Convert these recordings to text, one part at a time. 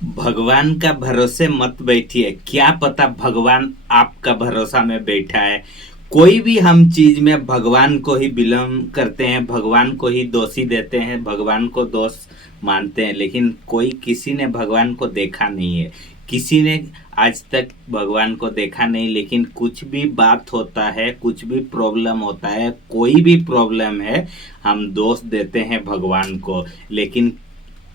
भगवान का भरोसे मत बैठिए, क्या पता भगवान आपका भरोसा में बैठा है। कोई भी हम चीज में भगवान को ही विलम्ब करते हैं, भगवान को ही दोषी देते हैं, भगवान को दोष मानते हैं, लेकिन कोई किसी ने भगवान को देखा नहीं है। किसी ने आज तक भगवान को देखा नहीं, लेकिन कुछ भी बात होता है, कुछ भी प्रॉब्लम होता है, कोई भी प्रॉब्लम है, हम दोष देते हैं भगवान को। लेकिन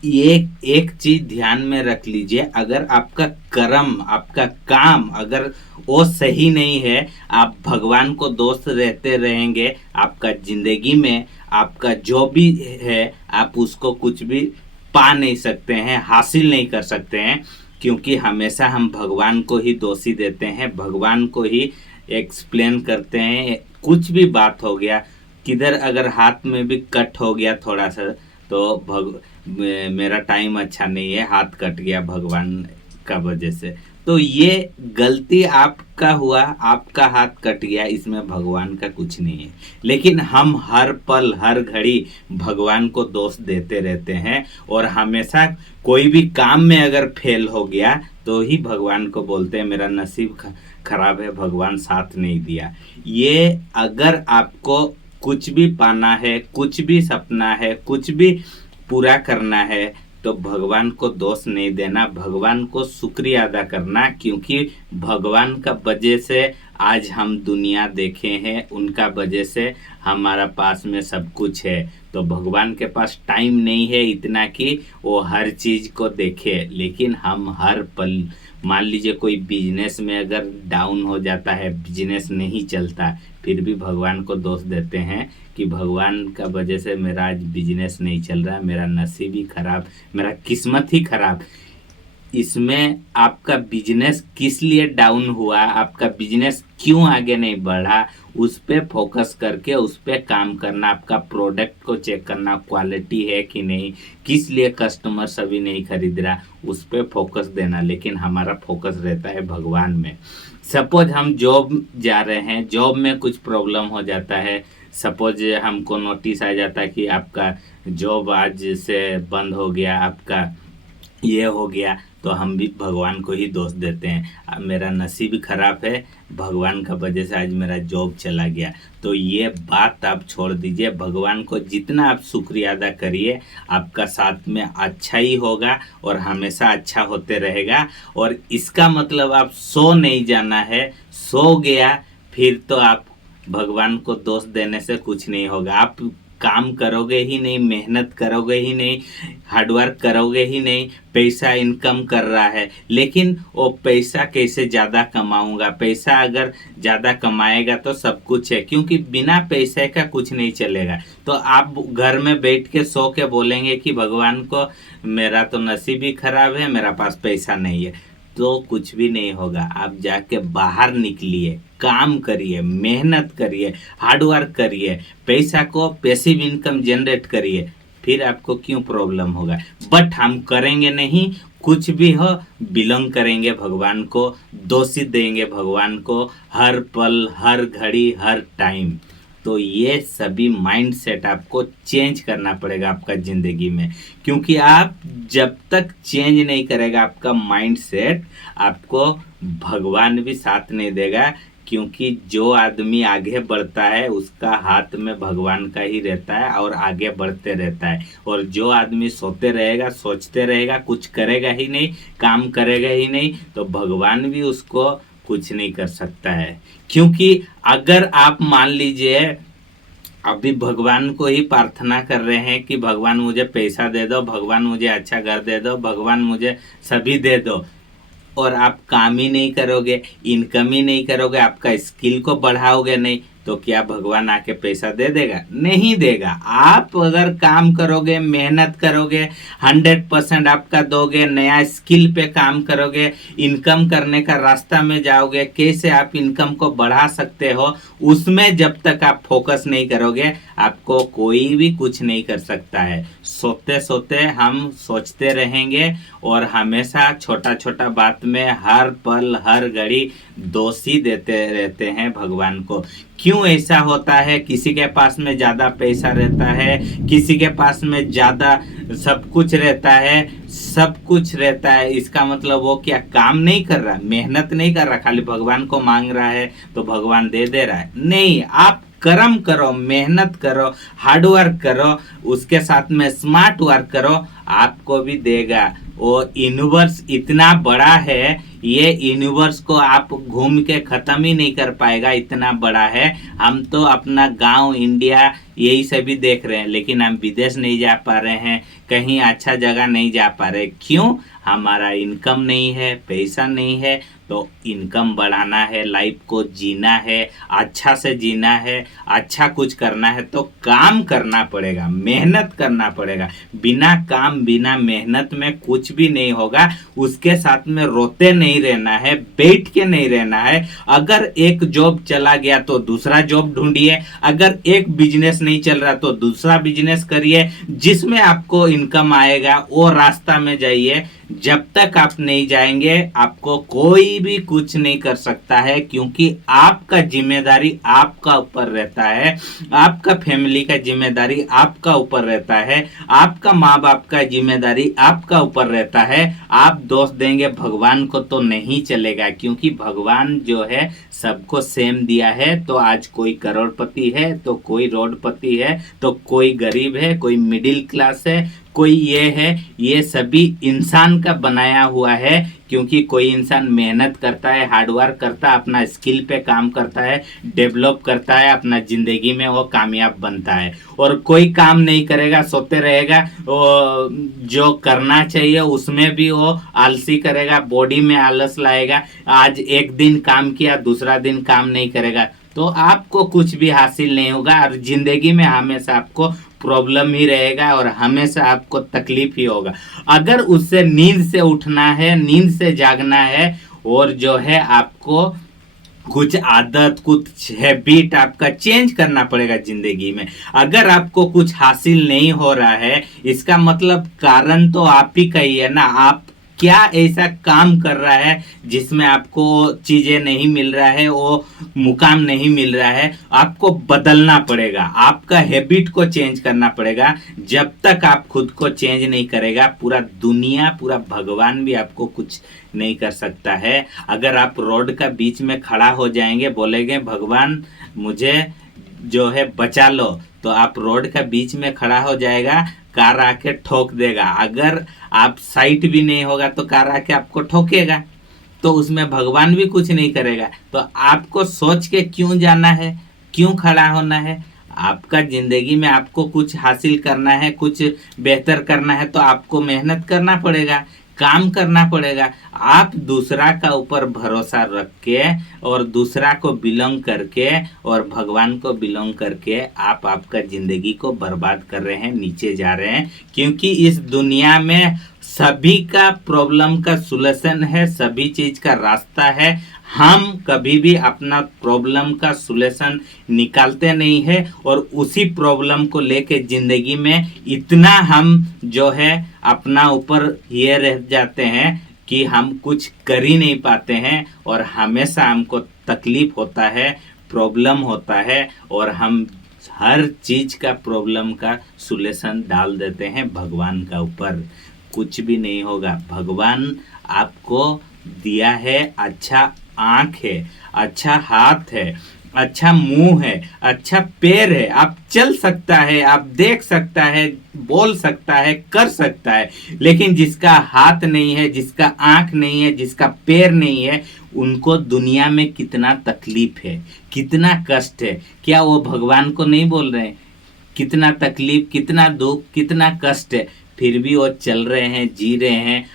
ये एक चीज ध्यान में रख लीजिए, अगर आपका कर्म, आपका काम अगर वो सही नहीं है, आप भगवान को दोष रहते रहेंगे, आपका जिंदगी में आपका जो भी है आप उसको कुछ भी पा नहीं सकते हैं, हासिल नहीं कर सकते हैं। क्योंकि हमेशा हम भगवान को ही दोषी देते हैं, भगवान को ही एक्सप्लेन करते हैं। कुछ भी बात हो गया, किधर अगर हाथ में भी कट हो गया थोड़ा सा, तो मेरा टाइम अच्छा नहीं है, हाथ कट गया भगवान का वजह से। तो ये गलती आपका हुआ, आपका हाथ कट गया, इसमें भगवान का कुछ नहीं है। लेकिन हम हर पल हर घड़ी भगवान को दोष देते रहते हैं, और हमेशा कोई भी काम में अगर फेल हो गया तो ही भगवान को बोलते हैं मेरा नसीब खराब है, भगवान साथ नहीं दिया। ये अगर आपको कुछ भी पाना है, कुछ भी सपना है, कुछ भी पूरा करना है, तो भगवान को दोष नहीं देना, भगवान को शुक्रिया अदा करना। क्योंकि भगवान का वजह से आज हम दुनिया देखे हैं, उनका वजह से हमारा पास में सब कुछ है। तो भगवान के पास टाइम नहीं है इतना कि वो हर चीज को देखे, लेकिन हम हर पल, मान लीजिए कोई बिजनेस में अगर डाउन हो जाता है, बिजनेस नहीं चलता, फिर भी भगवान को दोष देते हैं कि भगवान का वजह से मेरा आज बिजनेस नहीं चल रहा, मेरा नसीब ही खराब, मेरा किस्मत ही खराब। इसमें आपका बिजनेस किस लिए डाउन हुआ, आपका बिजनेस क्यों आगे नहीं बढ़ा, उस पे फोकस करके उस पे काम करना, आपका प्रोडक्ट को चेक करना, क्वालिटी है कि नहीं, किस लिए कस्टमर सभी नहीं खरीद रहा, उस पे फोकस देना। लेकिन हमारा फोकस रहता है भगवान में। सपोज हम जॉब जा रहे हैं, जॉब में कुछ प्रॉब्लम हो जाता है, सपोज हमको नोटिस आ जाता है कि आपका जॉब आज से बंद हो गया, आपका ये हो गया, तो हम भी भगवान को ही दोष देते हैं, अब मेरा नसीब खराब है, भगवान का वजह से आज मेरा जॉब चला गया। तो ये बात आप छोड़ दीजिए, भगवान को जितना आप शुक्रिया अदा करिए, आपका साथ में अच्छा ही होगा और हमेशा अच्छा होते रहेगा। और इसका मतलब आप सो नहीं जाना है, सो गया फिर तो आप भगवान को दोष देने से कुछ नहीं होगा। आप काम करोगे ही नहीं, मेहनत करोगे ही नहीं, हार्डवर्क करोगे ही नहीं, पैसा इनकम कर रहा है, लेकिन वो पैसा कैसे ज़्यादा कमाऊंगा, पैसा अगर ज़्यादा कमाएगा तो सब कुछ है, क्योंकि बिना पैसे का कुछ नहीं चलेगा। तो आप घर में बैठ के सो के बोलेंगे कि भगवान को मेरा तो नसीब ही खराब है, मेरा पास पैसा नहीं है, तो कुछ भी नहीं होगा। आप जाके बाहर निकलिए, काम करिए, मेहनत करिए, हार्डवर्क करिए, पैसा को पैसिव इनकम जनरेट करिए, फिर आपको क्यों प्रॉब्लम होगा। बट हम करेंगे नहीं, कुछ भी हो बिलोंग करेंगे भगवान को, दोषी देंगे भगवान को हर पल हर घड़ी हर टाइम। तो ये सभी माइंड सेट आपको चेंज करना पड़ेगा आपका ज़िंदगी में। क्योंकि आप जब तक चेंज नहीं करेगा आपका माइंड सेट, आपको भगवान भी साथ नहीं देगा। क्योंकि जो आदमी आगे बढ़ता है उसका हाथ में भगवान का ही रहता है और आगे बढ़ते रहता है। और जो आदमी सोते रहेगा, सोचते रहेगा, कुछ करेगा ही नहीं, काम करेगा ही नहीं, तो भगवान भी उसको कुछ नहीं कर सकता है। क्योंकि अगर आप मान लीजिए अभी भगवान को ही प्रार्थना कर रहे हैं कि भगवान मुझे पैसा दे दो, भगवान मुझे अच्छा घर दे दो, भगवान मुझे सभी दे दो, और आप काम ही नहीं करोगे, इनकम ही नहीं करोगे, आपका स्किल को बढ़ाओगे नहीं, तो क्या भगवान आके पैसा दे देगा? नहीं देगा। आप अगर काम करोगे, मेहनत करोगे, 100% आपका दोगे, नया स्किल पे काम करोगे, इनकम करने का रास्ता में जाओगे, कैसे आप इनकम को बढ़ा सकते हो, उसमें जब तक आप फोकस नहीं करोगे, आपको कोई भी कुछ नहीं कर सकता है। सोते सोते हम सोचते रहेंगे और हमेशा छोटा छोटा बात में हर पल हर घड़ी दोषी देते रहते हैं भगवान को। क्यों ऐसा होता है? किसी के पास में ज्यादा पैसा रहता है, किसी के पास में ज्यादा सब कुछ रहता है, सब कुछ रहता है, इसका मतलब वो क्या काम नहीं कर रहा, मेहनत नहीं कर रहा, खाली भगवान को मांग रहा है तो भगवान दे दे रहा है? नहीं, आप कर्म करो, मेहनत करो, हार्ड वर्क करो, उसके साथ में स्मार्ट वर्क करो, आपको भी देगा। वो यूनिवर्स इतना बड़ा है, ये यूनिवर्स को आप घूम के खत्म ही नहीं कर पाएगा, इतना बड़ा है। हम तो अपना गांव, इंडिया यही सभी देख रहे हैं, लेकिन हम विदेश नहीं जा पा रहे हैं, कहीं अच्छा जगह नहीं जा पा रहे। क्यों? हमारा इनकम नहीं है, पैसा नहीं है। तो इनकम बढ़ाना है, लाइफ को जीना है, अच्छा से जीना है, अच्छा कुछ करना है तो काम करना पड़ेगा, मेहनत करना पड़ेगा। बिना काम, बिना मेहनत में कुछ भी नहीं होगा। उसके साथ में रोते नहीं रहना है, बैठ के नहीं रहना है। अगर एक जॉब चला गया तो दूसरा जॉब ढूंढिए, अगर एक बिजनेस नहीं चल रहा तो दूसरा बिजनेस करिए, जिसमें आपको इनकम आएगा वो रास्ता में जाइए। जब तक आप नहीं जाएंगे आपको कोई भी कुछ नहीं कर सकता है, क्योंकि आपका जिम्मेदारी आपका ऊपर रहता है, आपका फैमिली का जिम्मेदारी आपका ऊपर रहता है, आपका माँ बाप का जिम्मेदारी आपका ऊपर रहता है। आप दोष देंगे भगवान को तो नहीं चलेगा, क्योंकि भगवान जो है सबको सेम दिया है। तो आज कोई करोड़पति है तो कोई रोडपति है, तो कोई गरीब है, कोई मिडिल क्लास है, कोई ये है, ये सभी इंसान का बनाया हुआ है। क्योंकि कोई इंसान मेहनत करता है, हार्डवर्क करता है, अपना स्किल पे काम करता है, डेवलप करता है, अपना जिंदगी में वो कामयाब बनता है। और कोई काम नहीं करेगा, सोते रहेगा, वो जो करना चाहिए उसमें भी वो आलसी करेगा, बॉडी में आलस लाएगा। आज एक दिन काम किया, दूसरा दिन काम नहीं करेगा, तो आपको कुछ भी हासिल नहीं होगा। और जिंदगी में हमेशा आपको प्रॉब्लम ही रहेगा और हमेशा आपको तकलीफ ही होगा। अगर उससे नींद से उठना है, नींद से जागना है, और जो है आपको कुछ आदत, कुछ हैबिट आपका चेंज करना पड़ेगा जिंदगी में। अगर आपको कुछ हासिल नहीं हो रहा है, इसका मतलब कारण तो आप ही का ही है ना। आप क्या ऐसा काम कर रहा है जिसमें आपको चीजें नहीं मिल रहा है, वो मुकाम नहीं मिल रहा है? आपको बदलना पड़ेगा, आपका हैबिट को चेंज करना पड़ेगा। जब तक आप खुद को चेंज नहीं करेगा, पूरा दुनिया, पूरा भगवान भी आपको कुछ नहीं कर सकता है। अगर आप रोड का बीच में खड़ा हो जाएंगे, बोलेंगे भगवान मुझे जो है बचा लो, तो आप रोड का बीच में खड़ा हो जाएगा, कार आके ठोक देगा। अगर आप साइट भी नहीं होगा तो कार आके आपको ठोकेगा, तो उसमें भगवान भी कुछ नहीं करेगा। तो आपको सोच के क्यों जाना है, क्यों खड़ा होना है? आपका जिंदगी में आपको कुछ हासिल करना है, कुछ बेहतर करना है, तो आपको मेहनत करना पड़ेगा, काम करना पड़ेगा। आप दूसरा का ऊपर भरोसा रख के और दूसरा को बिलोंग करके और भगवान को बिलोंग करके आप आपका जिंदगी को बर्बाद कर रहे हैं, नीचे जा रहे हैं। क्योंकि इस दुनिया में सभी का प्रॉब्लम का सुलेशन है, सभी चीज का रास्ता है। हम कभी भी अपना प्रॉब्लम का सुलेशन निकालते नहीं है और उसी प्रॉब्लम को लेके जिंदगी में इतना हम जो है अपना ऊपर ये रह जाते हैं कि हम कुछ कर ही नहीं पाते हैं, और हमेशा हमको तकलीफ होता है, प्रॉब्लम होता है, और हम हर चीज का प्रॉब्लम का सुलेशन डाल देते हैं भगवान का ऊपर। कुछ भी नहीं होगा। भगवान आपको दिया है, अच्छा आंख है, अच्छा हाथ है, अच्छा मुंह है, अच्छा पैर है, आप चल सकता है, आप देख सकता है, बोल सकता है, कर सकता है। लेकिन जिसका हाथ नहीं है, जिसका आंख नहीं है, जिसका पैर नहीं है, उनको दुनिया में कितना तकलीफ है, कितना कष्ट है। क्या वो भगवान को नहीं बोल रहे हैं? कितना तकलीफ, कितना दुख, कितना कष्ट है, फिर भी वो चल रहे हैं, जी रहे हैं।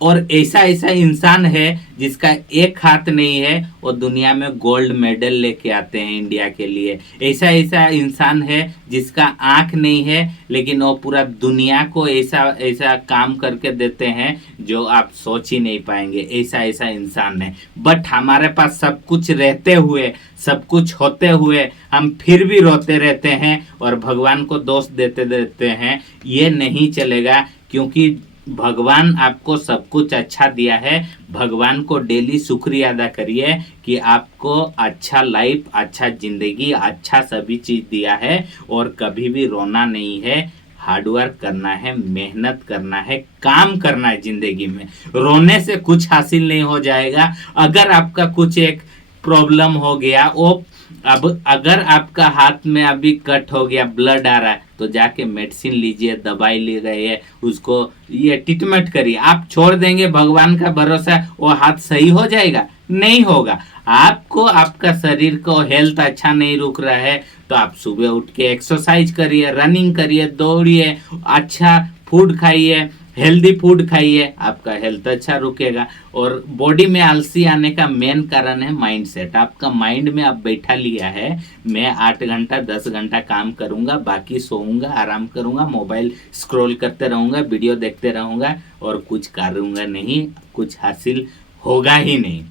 और ऐसा ऐसा इंसान है जिसका एक हाथ नहीं है, वो दुनिया में गोल्ड मेडल लेके आते हैं इंडिया के लिए। ऐसा ऐसा इंसान है जिसका आंख नहीं है, लेकिन वो पूरा दुनिया को ऐसा ऐसा काम करके देते हैं जो आप सोच ही नहीं पाएंगे। ऐसा ऐसा इंसान है। बट हमारे पास सब कुछ रहते हुए, सब कुछ होते हुए हम फिर भी रोते रहते हैं और भगवान को दोष देते देते हैं। ये नहीं चलेगा, क्योंकि भगवान आपको सब कुछ अच्छा दिया है। भगवान को डेली शुक्रिया अदा करिए कि आपको अच्छा लाइफ, अच्छा जिंदगी, अच्छा सभी चीज दिया है। और कभी भी रोना नहीं है, हार्डवर्क करना है, मेहनत करना है, काम करना है जिंदगी में। रोने से कुछ हासिल नहीं हो जाएगा। अगर आपका कुछ एक प्रॉब्लम हो गया, वो अब अगर आपका हाथ में अभी कट हो गया, ब्लड आ रहा है, तो जाके मेडिसिन लीजिए, दवाई ले रहे उसको ये ट्रीटमेंट करिए। आप छोड़ देंगे, भगवान का भरोसा वो हाथ सही हो जाएगा? नहीं होगा। आपको आपका शरीर को हेल्थ अच्छा नहीं रुक रहा है तो आप सुबह उठ के एक्सरसाइज करिए, रनिंग करिए, दौड़िए, अच्छा फूड खाइए, हेल्दी फूड खाइए, आपका हेल्थ अच्छा रुकेगा। और बॉडी में आलसी आने का मेन कारण है माइंडसेट। आपका माइंड में आप बैठा लिया है, मैं 8 घंटा 10 घंटा काम करूंगा, बाकी सोऊंगा, आराम करूंगा, मोबाइल स्क्रॉल करते रहूंगा, वीडियो देखते रहूंगा और कुछ करूंगा नहीं, कुछ हासिल होगा ही नहीं।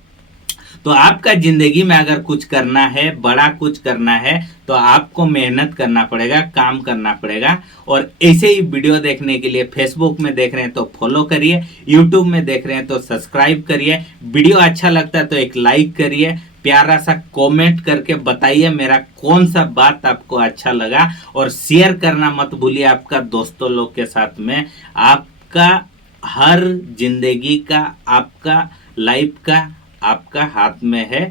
तो आपका जिंदगी में अगर कुछ करना है, बड़ा कुछ करना है, तो आपको मेहनत करना पड़ेगा, काम करना पड़ेगा। और ऐसे ही वीडियो देखने के लिए फेसबुक में देख रहे हैं तो फॉलो करिए, यूट्यूब में देख रहे हैं तो सब्सक्राइब करिए। वीडियो अच्छा लगता है तो एक लाइक करिए, प्यारा सा कमेंट करके बताइए मेरा कौन सा बात आपको अच्छा लगा। और शेयर करना मत भूलिए आपका दोस्तों लोग के साथ में। आपका हर जिंदगी का, आपका लाइफ का आपका हाथ में है।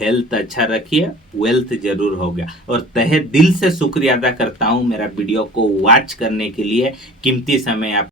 हेल्थ अच्छा रखिए, वेल्थ जरूर होगा। और तहे दिल से शुक्रिया अदा करता हूं मेरा वीडियो को वॉच करने के लिए, कीमती समय आप